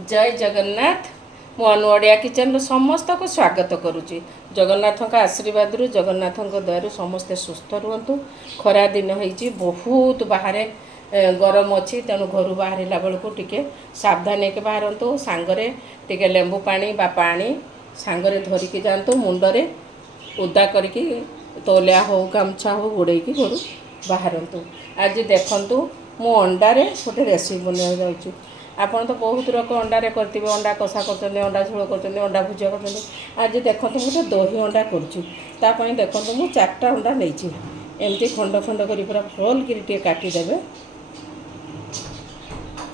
जय जगन्नाथ। मु अनुअड़िया किचन समस्त को स्वागत करुच्ची। जगन्नाथ का आशीर्वाद जगन्नाथ दया समस्ते सुस्थ रुहतु। खरा दिन होती बहुत बाहर गरम अच्छी तेणु घर बाहर बेलू टे सावधान होकर बाहर सांगरे टे लेंबू पानी बा पानी सांगरे धरिकी जातु। मुंडरे उदा करके तौलिया हो गामछा हो गोड़े घर बाहरतु। आज देखु मु अंडारे गोटे रेसिपी बना जाऊँ। आपन तो बहुत रकम अंडारे करते अंडा कषा कर अंडा झोल कर अंडा भुजिया कर। आज देखो मुझे दही अंडा करुँच देखो मुझे 4टा अंडा नहीं एमती खंड खंड कर पूरा भल कर काटिदेवे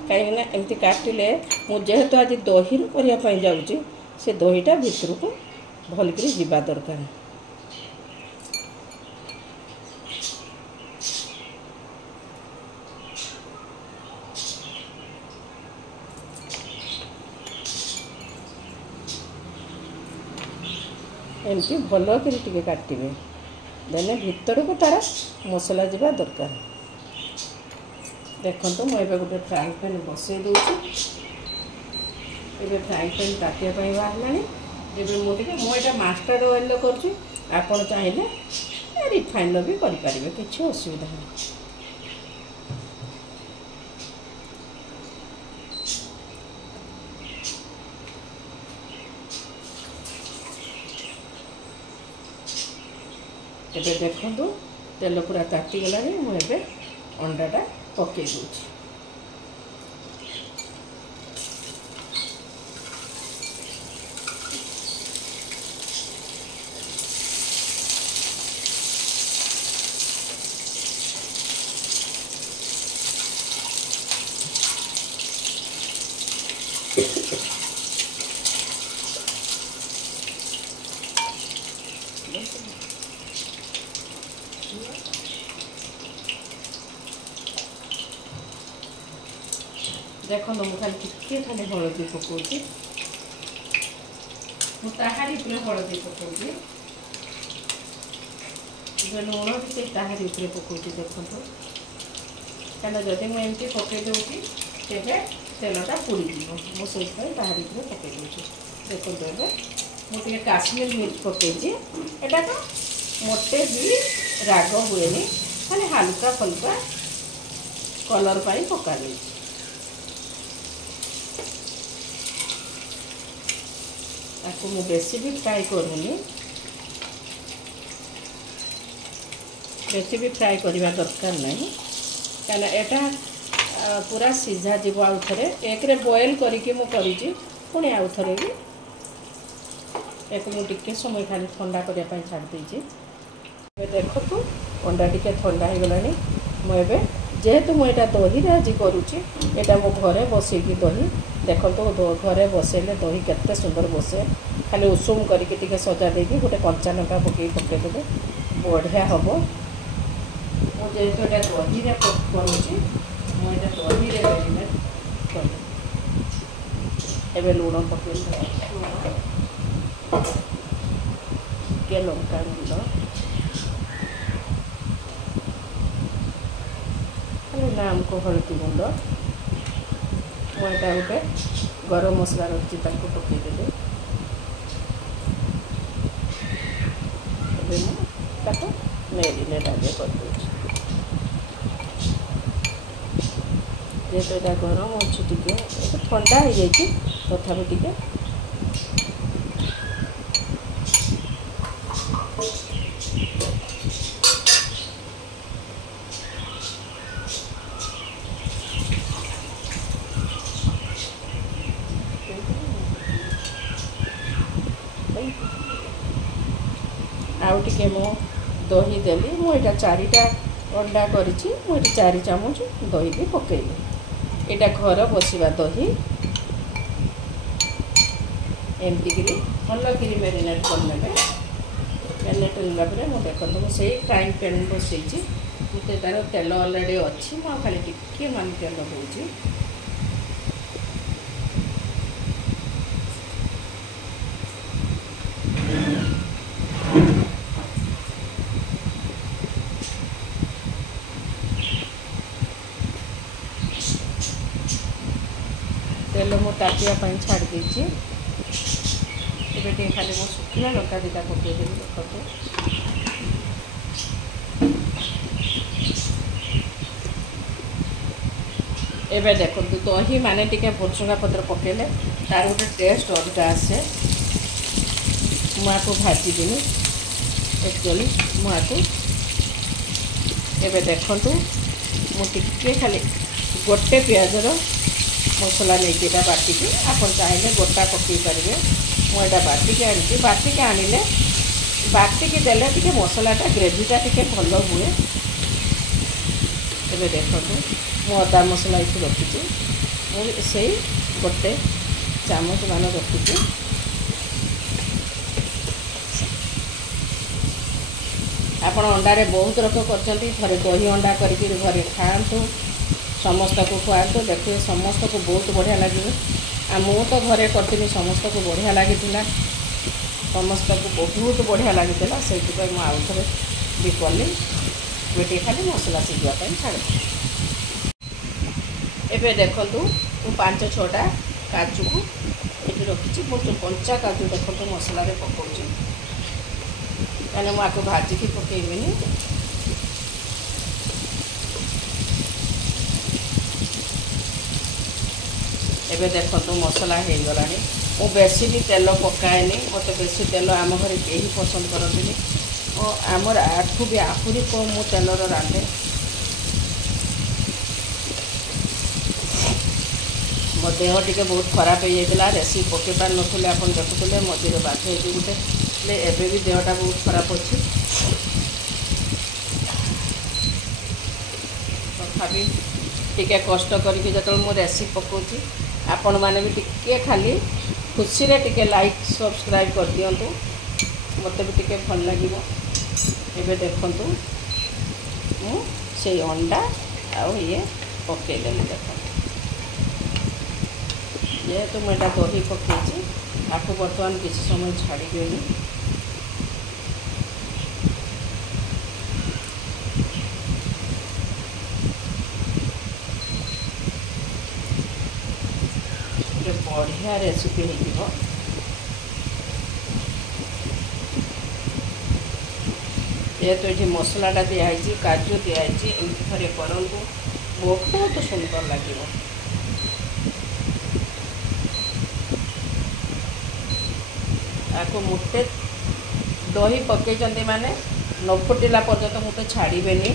कहीं एमती काटिले मुझेतु आज दही करने जाऊँगी से दहीटा भितर को भल कर जीवा दरकार। एमती भल कर काटे देने भितर को तार मसला जीवा दरकार। देखो मुझे गोटे फ्राए पैन बसई दूसरी फ्राए पैन ताटिया बाहर मुझे मास्टर्ड ऑयल कर चाहिए रिफाइन भी करें किसी असुविधा नहीं। एबे देखो तेल पूरा तातीगला मुझे अंडाटा पकई दूँ। देखो मुझे खाली खाली हलदी पकाऊँगी ताहारी हलदी पकाऊँगी लुण टे ताहारी पकाऊँगी। देखो क्या जदि मुझे पकई दूँगी तेरे तेलटा पोड़ी मुझे ताहारी पकई दूँगी। देखो मुझे काश्मीर मिर्च पकई एटा तो मोटे भी राग हुए खाली हल्का फुल्का कलर पाई पका दी। आपको मु बेसी भी फ्राए करूनी बेसी भी फ्राए करवा दरकार नहीं क्या एटा पूरा सीझा जीव आउ थे एक बॉयल करके मुझे पुणी आउ थे भी एक मुझे समय खाली ठंडा करने छाड़ देती। देखो अंडा टी ठंडा हो गला मुझे जेहेतु मुझे दही आज करुँची यहाँ मो घरे बसैकी दही देखो घरे बसैले दही केते सुंदर बसे खाली उषुम करके सजा देगी गोटे कंचा लंका पकईदेवे बढ़िया हम। मुझे यहाँ दही करुँची मुझे दही एवं लुण पकई के लंका गुंड नाम को हल्दी गुंड मुझे गोटे गरम मसला रखी पकईदेवी मेरीनेट आगे कर जेहेतु यहाँ गरम अच्छी टे ठंडा हो जाए तथापि टे आउ टे मो दही देली मुझे 4टा अंडा करी 4 चामच दही भी पकईली यहाँ घर बसवा दही एमती भल कर मेरीनेट करने मेरीनेट होगा मुझे देखो मुझे फ्राइंग पैन बसई मुझे तार तेल अलरेडी अच्छी मुझे खाली टिके मान तेल दूँ। तेल मु तापिया छाड़ देती ए खाली मो शुखला लंका दुटा पकईदेवी देखो एबे देखो दही माने टिके भुसुंगा पत्र पकेले तार गोटे टेस्ट अलग आसे मुझे भाजीदेवी एक्चुअली मुझे एबे देखु मुझे खाली गोटे पियाजर मसला नहीं बाटिकी आप चाहिए गोटा पकई पारे मुझा बाटिकी आनिले बाटिकी देले टिके मसलाटा ग्रेवीटा टिके भल हुए। एबे देखो मु अदा मसला ये रखी मुझे गोटे चामच मान रखी आपण अंडारे बहुत रक कर थे दही अंडा करके घरे खातु समस्त को खुआतु देखिए समस्त को बहुत बढ़िया लगे आ मु तो घरे करी समस्त को बढ़िया लगी समस्त को बहुत बढ़िया लगी से आउ थे भी कली बेटे खाली मसला सीझापी छाड़ एबे देखु मु 5-6टा काजू को ये रखी बहुत कंचा काजू देखो मसला पकाऊँ मैंने मुझे भाजिकी पकईबिनी एबे देखो मसला हो गला मु बेसी भी तेल पकाएनि मत बेसी तेल आम घर कहीं पसंद करती और आमर आठू भी आहरी कम मु तेलर रांधे मो देह टिके बहुत खराब हो जाता रेसी पकई पार नी आप देखुले मझे बाध्य गोटे एबे भी देहटा बहुत खराब अच्छे तथापि टिके कष्ट करके जो मु रेसी पकाऊँगी आपण मैंने भी टिके खाली खुशी रे टिके लाइक सब्सक्राइब कर दिंतु मत भी टिके भल लगे। एबे देखंतु से अंडा आउ ये पकईदेली देख जेहेतु मुझे दही पकई आपको बर्तमान किसी समय छाड़देनी बढ़िया रेसिपी हो जेहेतु ये मसलाटा दिखाई काजू दिखाई एमती थे करूँ बहुत सुंदर लगे आपको मुठे दही पकई माने न फुटिला पर्यंत मुझे छाड़बेनी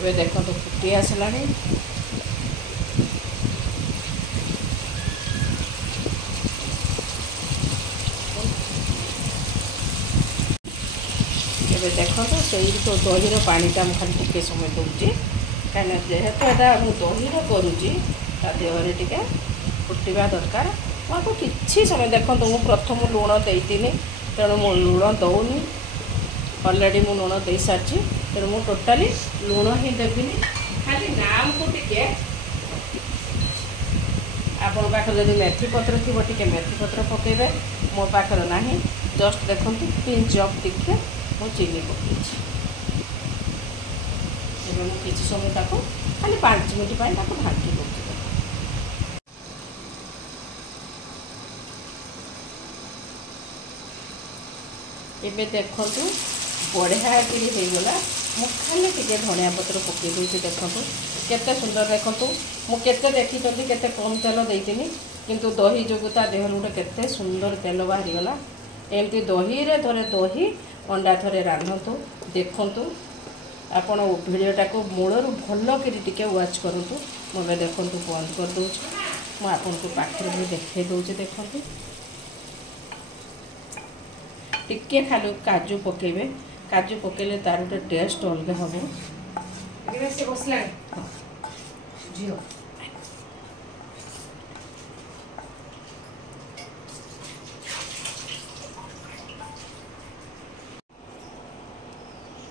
एबे देखो तो फुटी आसला एबे देखो तो सही तो दही पानीटा खाली टिके समय दूसरी कहीं जेहेतु यहाँ मुझे दही करुँची देहरे टिके फुटवा दरकार मुझे किसी समय देखो मुझे प्रथम लुण देती तेणु मु लुण दौनी अलरेडी मु लुण दे सारी तेणु मु टोटाली लुण ही देविनी खाली नाम को टिके आपण पाखे जब मेथी पत्र थी टिके मेथी पत्र पकेबे मो पाखर ना जस्ट देखो पिंच अफ टिके मु चीनी पकई किसी समय खाली 5 मिनट ढांकी दूसरी एबे देखो बढ़िया होगला मु खाली टे धनिया पत्र पकई दूसरी देखो केते सुंदर देखो मुझे देखी केते कम तेल देती किंतु दही जो देह गोटे केते सुंदर तेल बाहरी गला एमती दही रे थोड़े दही अंडा थोड़े रांधतु देखु आपण भिडियोटा को मूलर भल कर वाच करूँ मुझे देखो बंद कर दूँ मुझे पाखे भी देखे दूचे देखो टिके खाली काजू पकेबे काजू पकेले तार गोटे टेस्ट अलग हम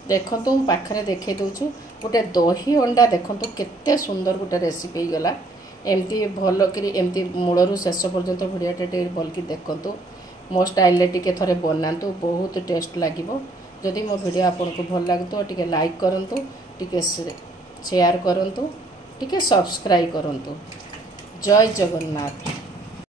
देखो पाखे देखे दूचु गोटे दही अंडा देखो केते सुंदर गोटे रेसिपी गला एमती भल करी एमती मूलरू शेष पर्यंत भिडियोटा भल कि देखु मो स्टाइल टिके थरे बनातु बहुत टेस्ट लगे जदि मो वीडियो आपको भल लगुव टिके लाइक करंतु, टिके शेयर करंतु, टिके सब्सक्राइब करंतु। जय जगन्नाथ।